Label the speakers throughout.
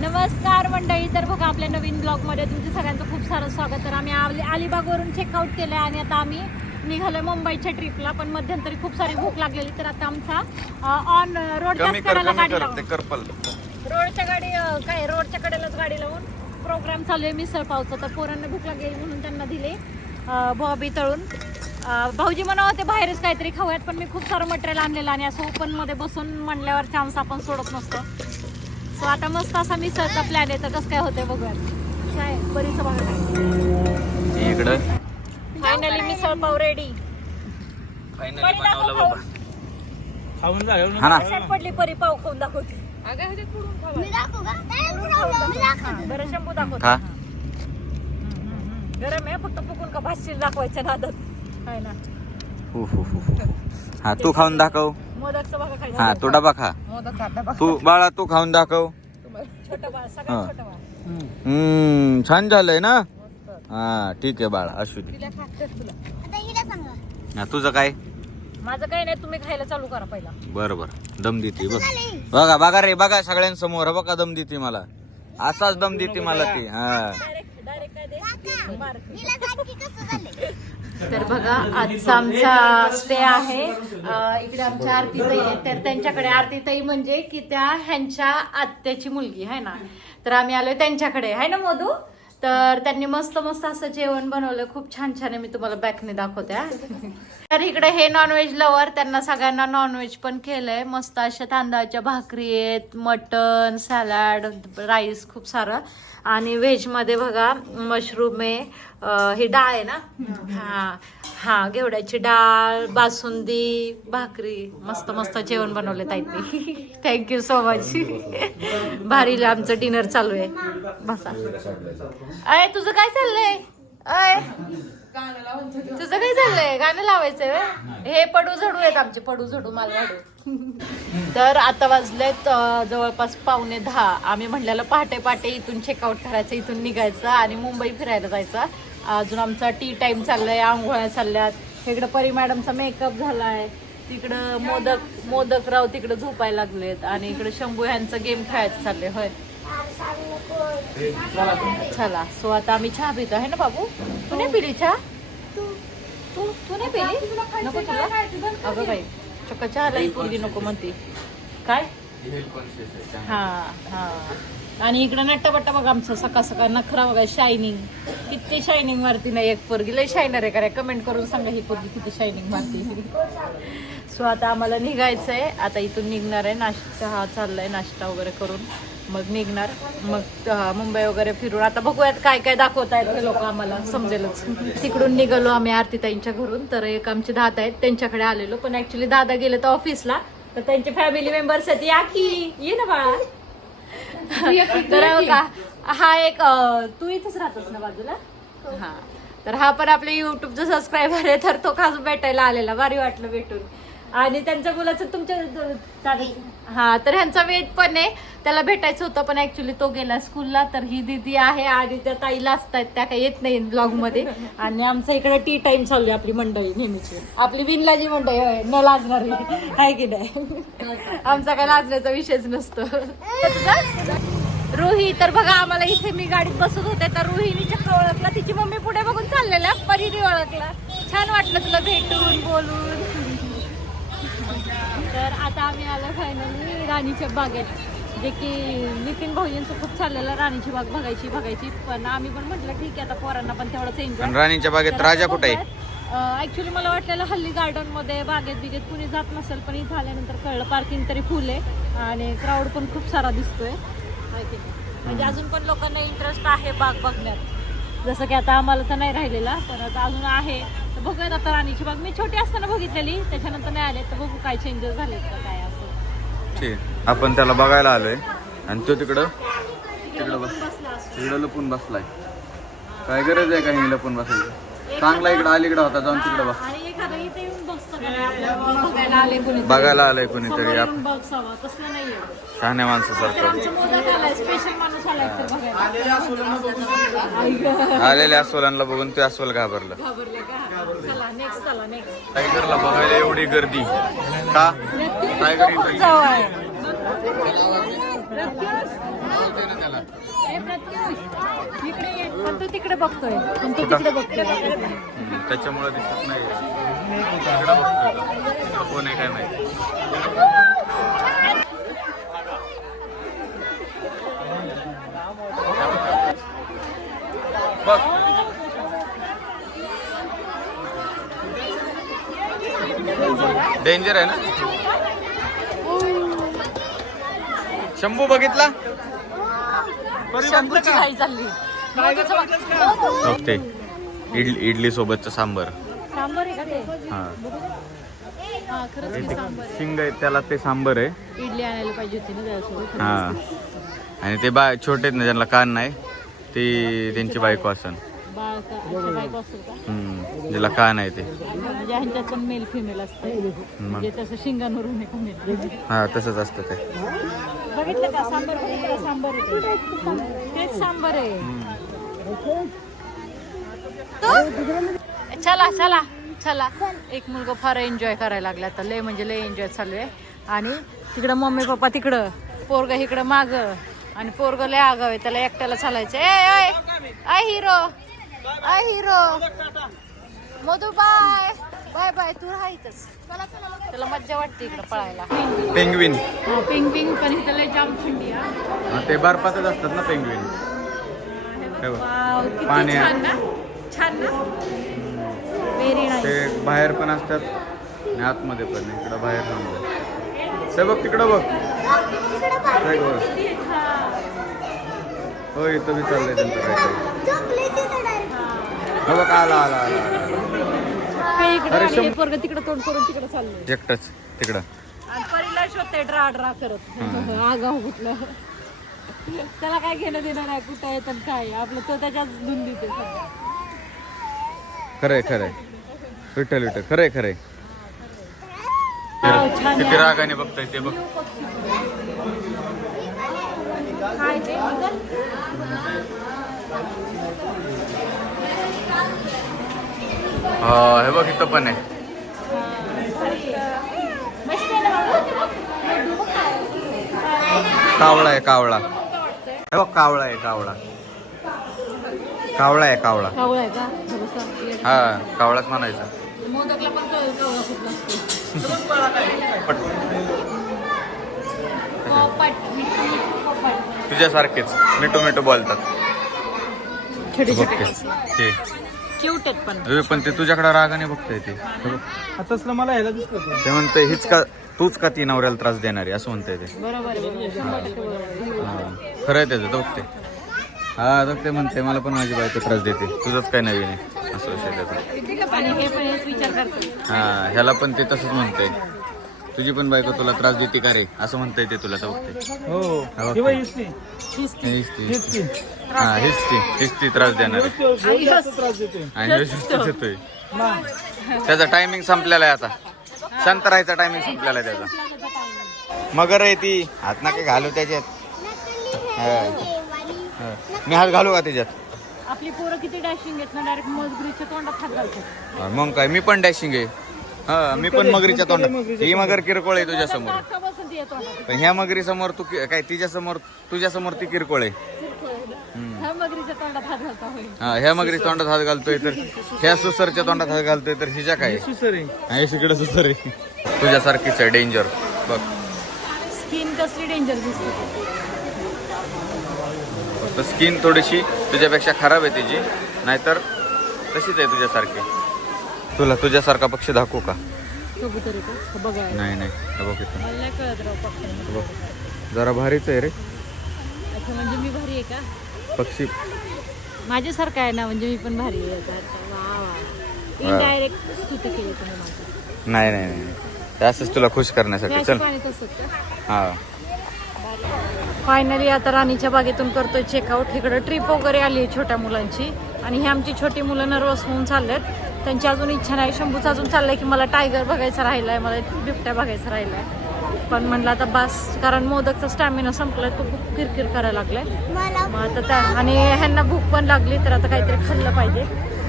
Speaker 1: नमस्कार मंडळी तर बघा आपल्या नवीन ब्लॉगमध्ये तुमचं सगळ्यांचं खूप सारं स्वागत. तर आम्ही आली- अलिबागवरून चेकआउट केलं आणि आता आम्ही निघालोय मुंबईच्या ट्रिपला पण मध्यंतरी खूप सारी भूक लागलेली. तर आता आमचा ऑन रोड
Speaker 2: कमी
Speaker 1: गाडी लावून
Speaker 2: ते
Speaker 1: रोडच्या गाडी काय रोडच्या कडेलाच गाडी लावून प्रोग्राम चालू आहे मिसळ पावचा. तर पोरांना भूक लागली म्हणून त्यांना दिले बॉबी तळून. भाऊजी म्हणा होते बाहेरच काहीतरी खाऊयात पण मी खूप सारं मटेरियल आणलेलं आणि असं ओपनमध्ये बसून म्हणल्यावर चान्स आपण सोडत नसतो. सो आता मस्त असा मिसळचा प्लॅन आहे. तर कसं काय होतंय बघूयात. काय? बरीच बघा
Speaker 2: इकडं.
Speaker 1: Finally misal pav ready
Speaker 2: finally बनवलं
Speaker 1: खाऊन.
Speaker 2: बाबा.
Speaker 3: खाऊन झालं
Speaker 2: हा ना.
Speaker 1: कशात पडली परी पाव खाऊन दाखवते
Speaker 4: मी दाखवू का? नाही, पुरवलं. मी दाखवते.
Speaker 1: बरं शंभू दाखवते. गरम आहे फक्त फुकून का भाषील दाखवायच्या नादात. काय ना.
Speaker 2: हु, हु, हु, हु. हा तू खाऊन दाखव.
Speaker 1: मोदकचं बघा काय
Speaker 2: हा तू डबा खा. तू बाळा तू खाऊन दाखव.
Speaker 1: छोटं बाळ
Speaker 2: हा.
Speaker 1: सगळ्यात छोटं बाळ.
Speaker 2: हम्म. छान झालंय ना? हा ठीक आहे बाळा असू दे.
Speaker 1: तिला खातेच तुला.
Speaker 4: आता हिला सांगा.
Speaker 2: हा, तुझं काय?
Speaker 1: माझं काही नाही तुम्ही खायला चालू करा पहिला.
Speaker 2: बर बर दम देते बघ. बघा बघा रे बघा सगळ्यांसमोर बघा दम देते मला. असाच दम देते मला ती हा.
Speaker 1: डायरेक्ट डायरेक्ट काय दे? बारकं.
Speaker 4: हिला सांग की कसं झालंय.
Speaker 1: तर बघा आजचा आमचा स्टे आहे. इकडे आमच्या आरतीताई आहे तर त्यांच्याकडे आरतीताई म्हणजे की त्या ह्यांच्या आत्याची मुलगी आहे ना? तर आम्ही आलोय त्यांच्याकडे. आहे ना मधू तर त्यांनी मस्त मस्त असं जेवण बनवलं. खूप छान छान आहे. मी तुम्हाला बॅकने दाखवते तर इकडे हे नॉनव्हेज लवर त्यांना सगळ्यांना नॉनव्हेज पण केलंय. मस्त अशा तांदळाच्या भाकरी आहेत मटन सॅलड राईस खूप सारं. आणि व्हेजमध्ये बघा मशरूम आहे ही डाळ आहे ना? हा हा घेवड्याची डाळ बासुंदी भाकरी. मस्त मस्त जेवण बनवले ताईंनी. थँक्यू सो मच भारी आमचं डिनर चालू आहे. बसा. अय तुझं काय चाललंय? अय. तुझं काय चाललंय गाणं लावायचंय व्हय? हे पडू झडू आहेत आमचे पडू झडू मालवाडू तर आता वाजलेत अं, जवळपास पावणे दहा. आम्ही म्हणलेलं पहाटे पहाटे इथून चेकआउट करायचं इथून निघायचं आणि मुंबई फिरायला जायचं. अजून आमचा टी टाइम चाललाय आंघोळ्या चालल्यात. इकडं परी मॅडमचा मेकअप झालाय. तिकडं मोदक मोदकराव तिकडं झोपायला लागलेत. आणि इकडं शंभू ह्यांचं गेम खेळायचं चाललंय होय. चला सो आता आम्ही चहा पितो. आहे ना बाबू? तू नाही पिली चहा? तू तू नाही पिली? नको तुला? अगं बाई चक्क चहाला ही पोरगी नको म्हणते. काय? हा हा. आणि इकडं नट्टापट्टा बघा आमचं सकाळ सकाळ नखरा बघा शायनिंग किती शायनिंग मारती नाही एक पोरगी. लय शायनर आहे का कमेंट करून सांगा ही पोरगी किती शायनिंग मारती. सो आता आम्हाला निघायचं आहे आता इथून निघणार आहे. नाश्ता हा चाललाय नाश्ता वगैरे करून. मग निघणार. मग मुंबई वगैरे फिरून. आता बघूयात काय काय दाखवतायत ते लोक आम्हाला. समजेलच. तिकडून निघालो आम्ही आरतीताईंच्या घरून. तर एक आमचे दादा आहेत. त्यांच्याकडे आलेलो. पण ऍक्च्युली दादा गेले तर ऑफिसला तर त्यांचे फॅमिली मेंबर्स आहेत. या की. ये ना बाळा. तर हो हा एक तू इथेच राहतोस ना बाजूला? हा. तर हा पण आपल्या युट्यूबचा सबस्क्रायबर आहे. तर तो खास भेटायला आलेला. भारी वाटलं भेटून. आणि त्यांच्या मुलाचं तुमच्या हा तर ह्यांचा वेद पण आहे. त्याला भेटायचं होतं पण ऍक्च्युली तो गेला स्कूलला तर ही दिदी आहे आणि त्या ताईला असतात त्या काही येत नाही ब्लॉगमध्ये आणि आमचा इकडे टी टाइम चालू आहे आपली मंडळी नेहमीची. आपली विनलाजी मंडळी होय न लाजणारी. आहे की नाही? आमचा काय लाजण्याचा विषयच नसतो? रुही तर बघा आम्हाला इथे मी गाडीत बसत होते तर रुहीने चक्र ओळखला. तिची मम्मी पुढे बघून चाललेल्या परीने ओळखला. छान वाटलं तुला भेटून बोलून. तर आता आम्ही आलो फायनली राणीच्या बागेत. जे की नितीन भाऊजींचं खूप चाललेलं राणीची बाग बघायची बघायची. पण आम्ही पण म्हटलं ठीक आहे आता पोरांना पण तेवढंच एन्जॉय
Speaker 2: राणीच्या बागेत राजा कुठे
Speaker 1: ऍक्च्युली मला वाटलेलं हल्ली गार्डनमध्ये बागेत बिगेत कुणी जात नसेल पण इथं आल्यानंतर कळलं पार्किंग तरी फुल आहे. आणि क्राऊड पण खूप सारा दिसतोय. नाही? म्हणजे अजून पण लोकांना इंटरेस्ट आहे बाग बघण्यात. जसं की आता आम्हाला तर नाही राहिलेला पण आता अजून आहे. तर बघूयात आता राणीची बाग. मी छोटी असताना बघितलेली त्याच्यानंतर नाही आले. तर बघू काय चेंजेस काय असं.
Speaker 2: ठीक. आपण त्याला बघायला आलोय. आणि तो तिकडं तिकडं बस. तिकडं लपून बसलाय. काय गरज आहे का हे लपून बसायची? चांगला इकडं अलीकडं होता. जाऊन तिकडं बस.
Speaker 1: आणि एखादं इथे येऊन बघतं का नाही आपल्याला बघायला आले कोणी
Speaker 2: बघायला आलंय कोणीतरी.
Speaker 1: समोर
Speaker 2: आपण
Speaker 1: तसलं नाहीये.
Speaker 2: शहाण्या माणसासारखं.
Speaker 1: आमचं मोदक आलाय. स्पेशल माणूस आलाय तर बघायला. आई गं.
Speaker 2: आलेल्या अस्वलांना बघून ते अस्वल घाबरलं.
Speaker 1: घाबरले का?
Speaker 2: टायगरला बघायला एवढी गर्दी. का? टायगर
Speaker 1: तिकडे बघतोय.
Speaker 2: त्याच्यामुळे दिसत नाही कोण आहे काय माहिती बघ डेंजर आहे ना? शंभू बघितला. ओके. इडली इडली सोबतचं सांबर.
Speaker 1: सांबर आहे का ते?
Speaker 2: हा.
Speaker 1: हा खरंच की सांबर आहे.
Speaker 2: शिंग आहे त्याला ते सांबर आहे.
Speaker 1: इडली आणायला पाहिजे होती
Speaker 2: हा. आणि ते बा छोटे आहेत ना ज्यांना कान नाही ती त्यांची बायको असन.
Speaker 1: बाळ का अच्छा, बायको असेल का?
Speaker 2: हम्म, ज्याला कान आहे ते.
Speaker 1: म्हणजे ह्यांच्यात पण मेल फिमेल असते. म्हणजे तसं शिंगांवरून
Speaker 2: हा तसंच असतं ते.
Speaker 1: बघितलं का? सांबर बघितलं का? सांबर आहे. ते. तेच सांबर आहे. चला चला चला. एक मुलगा फार एन्जॉय करायला लागला आता. लय म्हणजे लय एन्जॉय चालू आहे. आणि तिकडं मम्मी पप्पा तिकडं. पोरग इकडं माग. आणि पोरग लय आगाव आहे. त्याला एकट्याला चालायचं. ए I hero. I hero Madhu bye bye bye तू राहायचंच त्याला मज्जा वाटते इकडं पळायला.
Speaker 2: पेंगविन
Speaker 1: पिंग पिंग पण इथं लय जाम थंडी हा
Speaker 2: हा, ते बर्फातच असतात ना पेंगविन हे बघ.
Speaker 1: वाव, किती
Speaker 2: पाणी आहे.
Speaker 1: छान ना? छान ना? व्हेरी नाईस
Speaker 2: ते बाहेर पण असतात आणि आतमध्ये पण इकडं बाहेर थांबतात ते बघ तिकडं बघ. ते बघ. हो. इथं बी चाललंय त्यांचं काहीतरी. हो बघ आला आला आला.
Speaker 1: पोरग तिकडे तोंड करून तिकडे चाललंय.
Speaker 2: एकटंच तिकडं.
Speaker 1: आणि परीला शोधते ड्रा ड्रा करत. आगाव कुठलं. त्याला काय घेणं देणं नाही कुठं येत काय आपलं तो त्याच्याच धुंदीत
Speaker 2: खरंय खरंय. विठ्ठल विठ्ठल. खरंय खरंय. किती. रागाने बघताय ते बघ.
Speaker 1: काय ते?
Speaker 2: हा हे बघ इथं पण आहे? कावळा आहे कावळा. हे बघ कावळा आहे कावळा. कावळा आहे कावळा.
Speaker 1: कावळा आहे का? थोडंसं. ये.
Speaker 2: हा कावळाच म्हणायचा. तुझ्यासारखेच. मिठू मिठू बोलतात. ते. ते
Speaker 1: क्यूट आहेत पण
Speaker 2: अरे पण ते तुझ्याकडे रागाने बघताय ते.
Speaker 3: तसलं मला ह्याला दिसलं होतं.
Speaker 2: ते म्हणते हीच का तूच का ती नवऱ्याला त्रास देणारी असं म्हणतंय ते
Speaker 1: बरोबर आहे बरोबर आहे. शंभर टक्के बरोबर आहे.
Speaker 2: हा. खरं आहे त्याचं तो ते हा तो ते म्हणते मला पण माझी बायको त्रास देते तुझंच काय नवीन आहे असं विषय त्याचा
Speaker 1: आणि हे पण हेच विचार करतात
Speaker 2: हा ह्याला पण ते तसंच म्हणतंय तुझी पण बायको तुला त्रास देते का रे? असं म्हणतंय ते तुला
Speaker 3: हो.
Speaker 2: हा,
Speaker 3: किंवा. हिस्ट्री.
Speaker 2: हा ती त्रास देणारी
Speaker 3: जास्त त्रास देते
Speaker 2: आणि येतोय त्याचा टायमिंग संपलेला आहे आता. शांत राहायचा टायमिंग संपलेला आहे त्याचा. मगर आहे ती. हात नाके घालू त्याच्यात. हा. हा. मी हात घालू का त्याच्यात?
Speaker 1: आपली पोरं किती डॅशिंग आहेत ना डायरेक्ट मजगुरीच्या तोंडात हात घालतात.
Speaker 2: हा, मग काय मी पण डॅशिंग आहे. हा मी पण मगरीच्या तोंडात. ही मगर किरकोळ आहे तुझ्या समोर.
Speaker 1: येतो
Speaker 2: ह्या मगरी समोर तू कि- काय तिच्या समोर तुझ्या समोर ती किरकोळ आहे.
Speaker 1: ह्या मगरीच्या तोंडात हात घालता होईल.
Speaker 2: हा ह्या मगरी तोंडात हात घालतोय तर ह्या सुसरच्या तोंडात हात घालतोय तर हिच्या काय
Speaker 3: सुसर आहे.
Speaker 2: आहे तिकडे सुसर आहे. तुझ्यासारखीच आहे डेंजर बघ.
Speaker 1: स्किन कसली डेंजर दिसते?
Speaker 2: फक्त स्किन थोडीशी तुझ्यापेक्षा खराब आहे तिची. नाहीतर तशीच आहे तुझ्यासारखी. तुला तुझ्यासारखा पक्षी दाखवू का? नाही नाही. बघ इथं.
Speaker 1: नाही
Speaker 2: बघ. जरा भारीच आहे रे.
Speaker 1: अच्छा म्हणजे मी भारी आहे का?
Speaker 2: पक्षी.
Speaker 1: माझ्यासारखं आहे ना म्हणजे मी पण भारी आहे. याचा अर्थ. वा वा इनडायरेक्ट स्तुती केली तुम्ही माझी.
Speaker 2: नाही नाही नाही. ते असंच तुला खुश करण्यासाठी. चल.
Speaker 1: पाणी तसंच का?
Speaker 2: हा.
Speaker 1: फायनली आता राणीच्या बागेतून करतोय चेकआउट इकडं ट्रिप वगैरे आली आहे छोट्या मुलांची. आणि ही आमची छोटी मुलं नर्वस होऊन चाललेत त्यांची अजून इच्छा नाही. शंभूचं अजून चाललंय की मला टायगर बघायचा राहिलाय मला बिबट्या बघायचा राहिलाय. पण म्हणलं आता बस कारण मोदकचा स्टॅमिना संपलाय तो खूप किरकिर करायला लागलाय.
Speaker 4: मला
Speaker 1: मग आता त्या आणि ह्यांना भूक पण लागली तर आता काहीतरी खाल्लं पाहिजे.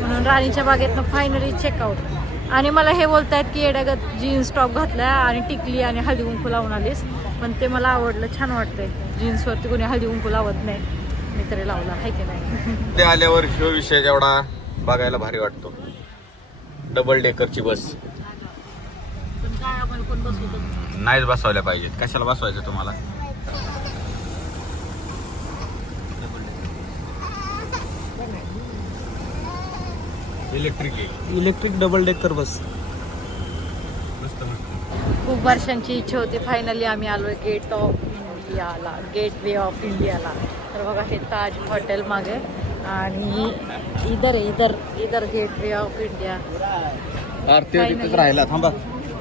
Speaker 1: म्हणून राणीच्या बागेतनं फायनली चेकआउट आणि मला हे बोलतायत की येड्यागत जीन्स टॉप घातलाय आणि टिकली आणि हळदी कुंकू लावून आलीस. पण ते मला आवडलं छान वाटतंय. जीन्सवरती कोणी हळदी कुंकू लावत नाही. मी तरी लावला आहे की नाही?
Speaker 2: ते आल्यावर ह्यो विषय एवढा बघायला भारी वाटतो. डबल डेकरची बस.
Speaker 1: पण काय आम्हाला कोण बसवत
Speaker 2: नाहीच बसवल्या पाहिजेत कशाला बसवायचं तुम्हाला? Electric
Speaker 3: electric double decker bus
Speaker 2: मस्त मस्त.
Speaker 1: खूप वर्षांची इच्छा होती. फायनली आम्ही आलोय गेट ऑफ इंडियाला गेट वे ऑफ इंडियाला तर बघा हे ताज हॉटेल मागे. आणि इधर आहे, इधर इधर गेट वे ऑफ इंडिया
Speaker 2: आरती
Speaker 1: काही
Speaker 2: तिथंच
Speaker 1: नाही.
Speaker 2: राहिला थांबा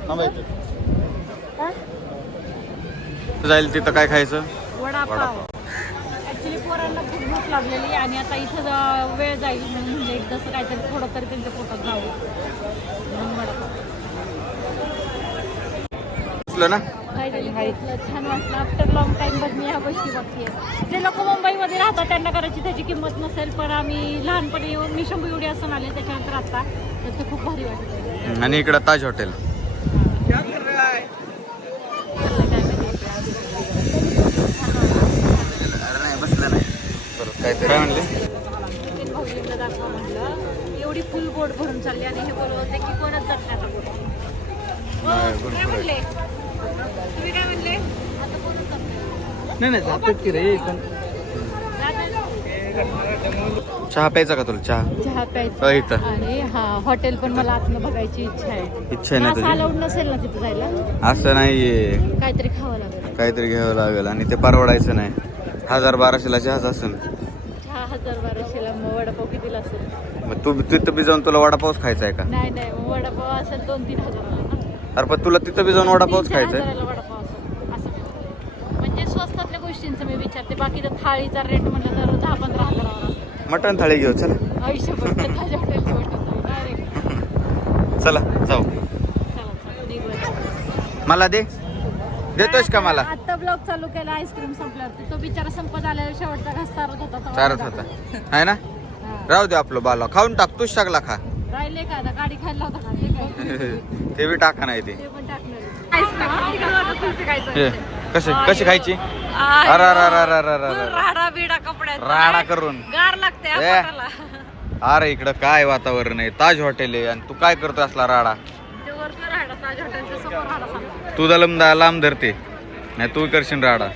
Speaker 2: थांबा इथं. जाईल तिथं काय खायचं?
Speaker 1: वडापाव. ऍक्च्युली पोरांना खूप भूक लागलेली आणि आता इथं ज- वेळ जाईल म्हणून म्हणजे एक जसं काहीतरी थोडं तरी त्यांच्या पोटात जावं. म्हणून वडापाव.
Speaker 2: दिसलं ना?
Speaker 1: छान वाटलं. आफ्टर लॉंग टाइम बघ मी ह्या गोष्टी बघते जे लोक मुंबईमध्ये राहतात त्यांना करायची त्याची किंमत नसेल पण आम्ही लहानपणी येऊन मी शंभू एवढी असं आले त्याच्यानंतर आता. तर ते खूप भारी वाटतं
Speaker 2: आणि इकडं ताज हॉटेल. काय म्हणले?
Speaker 1: दाखवा म्हटलं एवढी फुल बोट भरून चालली आणि हे बोलत होते की कोणच आता बोट काय. म्हणले? तुम्ही काय म्हणले? नाही.
Speaker 3: नाही जातात की रे पण
Speaker 2: चहा प्यायचा का तुला? चहा.
Speaker 1: चहा प्यायचा
Speaker 2: इथं.
Speaker 1: आणि हा हॉटेल पण मला आतनं बघायची इच्छा आहे.
Speaker 2: इच्छा आहे ना
Speaker 1: असं
Speaker 2: तुझी?
Speaker 1: अलाउड नसेल ना तिथं जायला?
Speaker 2: असं नाहीये.
Speaker 1: काहीतरी खावं लागेल.
Speaker 2: काहीतरी घ्यावं लागेल आणि ते परवडायचं नाही. हजार बाराशेला चहाच असेल.
Speaker 1: चहा हजार बाराशेला मग वडापाव कितीला असेल?
Speaker 2: मग तू तिथं बी जाऊन तुला वडापावच खायचा आहे का?
Speaker 1: नाही नाही मग वडापाव असेल दोन तीन हजाराला ना
Speaker 2: अरे पण तुला तिथं बी जाऊन वडापावच
Speaker 1: तीन चार
Speaker 2: खायचा आहे
Speaker 1: हजाराला वडापाव असं. म्हणजे स्वस्तातल्या गोष्टींचं मी विचारते. बाकी तर थाळीचा रेट म्हणलं तर दहा पंधरा हजारावर असेल
Speaker 2: मटण थाळी घेऊ चला.
Speaker 1: आयुष्यभर त्या ताज्या हॉटेलची वाटत डायरेक्ट
Speaker 2: चला जाऊ.
Speaker 1: चला चला. निघूया.
Speaker 2: मला दे. देतोस का मला?
Speaker 1: आता ब्लॉग चालू केला आईस्क्रीम संपल्यावरती तो बिचारा संपत आल्यावर शेवटचा घास चारत होता
Speaker 2: चारत. होता. आहे ना?
Speaker 1: हा.
Speaker 2: राहू दे आपलं बाला खाऊन टाक तूच टाकला खा.
Speaker 1: राहिले का? आता गाडी खायला होता का ते काय?
Speaker 2: ते बी टाका नाही ते.
Speaker 1: ते पण टाकणार
Speaker 2: हे, कसे कशी खायची? अरे अरे अरे अरे अरे अरे अरे.
Speaker 1: राडा बिडा कपड्यात.
Speaker 2: राडा करून.
Speaker 1: गार लागते.
Speaker 2: अरे इकडं काय वातावरण आहे? ताज हॉटेल आहे आणि तू काय करतो असला राडा?
Speaker 1: ते वरचं राडा ताज हॉटेलच्या समोर राडा सांगतो
Speaker 2: तू दलम लांब धरते. नाही तू करशील राडा.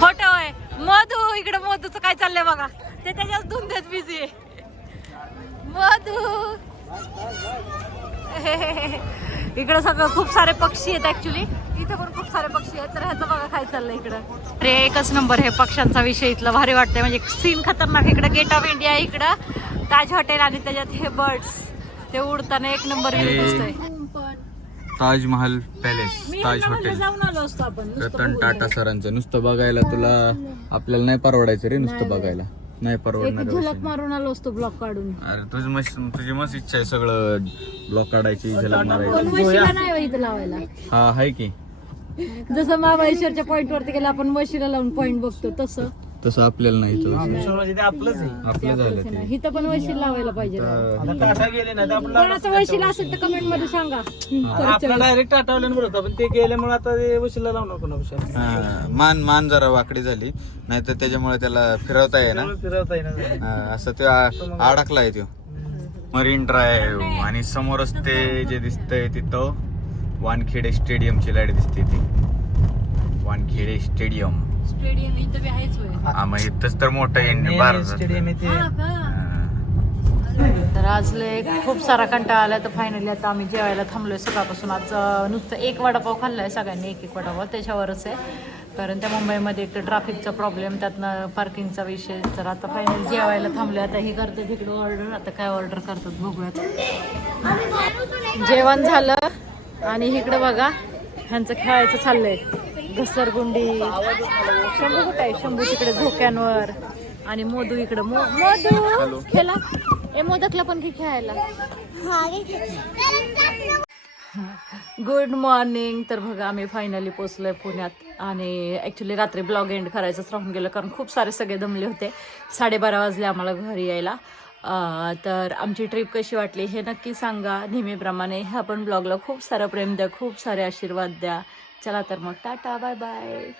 Speaker 1: फोटो आहे मधू इकडे मधूच काय चाललंय बघा. ते त्याच्यात धुंद्यात बिझी आहे मधू. इकडे सगळं खूप सारे पक्षी आहेत ऍक्च्युली इथे पण खूप सारे पक्षी आहेत तर ह्याचं बघा काय चाललंय इकडं. अरे एकच नंबर हे पक्ष्यांचा विषय इथला भारी वाटतंय. म्हणजे सीन खतरनाक इकडं गेट ऑफ इंडिया इकडं ताज हॉटेल आणि त्याच्यात हे बर्ड्स ते उडताना एक नंबर
Speaker 2: हे-
Speaker 1: दिसतोय
Speaker 2: ताजमहल पॅलेस ताज हॉटेल रतन टाटा सरांचं नुसतं बघायला तुला आपल्याला नाही परवडायचं रे नुसतं बघायला. नाही
Speaker 1: एक
Speaker 2: परवडणार
Speaker 1: झलक. मारून आलो असतो ब्लॉक काढून.
Speaker 2: अरे तुझी मस्त तुझी मस्त इच्छा आहे सगळं ब्लॉक काढायची झलक मारायची.
Speaker 1: म्हशीला नाही हो इथं लावायला.
Speaker 2: हा आहे की.
Speaker 1: जसं महाबळेश्वरच्या पॉइंट वरती गेला आपण म्हशीला लावून पॉइंट बघतो तसं.
Speaker 2: तसं आपल्याला नाही इथं.
Speaker 3: म्हणजे ते आपलंच आहे.
Speaker 2: आपलं झालं ते.
Speaker 1: पण वशीला लावायला पाहिजे
Speaker 3: आता टाटा गेले ना तर आपण
Speaker 1: पण आता वशीला असेल तर कमेंटमध्ये सांगा.
Speaker 3: आपला डायरेक्ट टाटावल्यानं बरं होता पण ते गेल्यामुळे आता ते वशिला लावणार कोणा विषय
Speaker 2: हा, मान मान जरा वाकडी झाली. नाही तर त्याच्यामुळे त्याला फिरवता येईना.
Speaker 3: फिरवता येणार
Speaker 2: हा, असं ते आ- अडकलाय तो. मरीन ड्राईव्ह आणि समोरच ते जे दिसतंय तिथं वानखेडे स्टेडियमची लाइट दिसते ती. वानखेडे स्टेडियम.
Speaker 1: स्टेडियम इथं बी आहेच होय.
Speaker 2: हा मग इथंच तर मोठं इंडियन भारत
Speaker 3: स्टेडियम आहे ते.
Speaker 1: हा का? तर आज लय खूप सारा कंटाळा आला तर फायनली आता आम्ही जेवायला थांबलोय सकाळपासून. आज अं, नुसतं एक वडापाव खाल्लाय सगळ्यांनी एक एक वडापाव त्याच्यावरच आहे. कारण त्या मुंबईमध्ये एक तर ट्रॅफिकचा प्रॉब्लेम त्यातनं पार्किंगचा विषय. तर आता फायनल जेवायला थांबलोय. आता हे करते तिकडे ऑर्डर आता काय ऑर्डर करतात बघूयात. जेवण झालं आणि इकडं बघा ह्यांचं खेळायचं चाललंय. घसरगुंडी. शंभू कुठे आहे? शंभू तिकडे झोक्यांवर आणि मोदू इकडं. मो मोदू खेळा. ए मोदकला पण खेळायला. Good morning. तर बघा आम्ही फायनली पोचलोय पुण्यात. आणि ॲक्च्युली रात्री ब्लॉग एंड करायचंच राहून गेलं कारण खूप सारे सगळे दमले होते. साडेबारा वाजले आम्हाला घरी यायला. अं, तर आमची ट्रिप कशी वाटली हे नक्की सांगा. नेहमीप्रमाणे ह्या पण ब्लॉगला खूप सारं प्रेम द्या खूप सारे आशीर्वाद द्या. चला तर मग टाटा बाय बाय.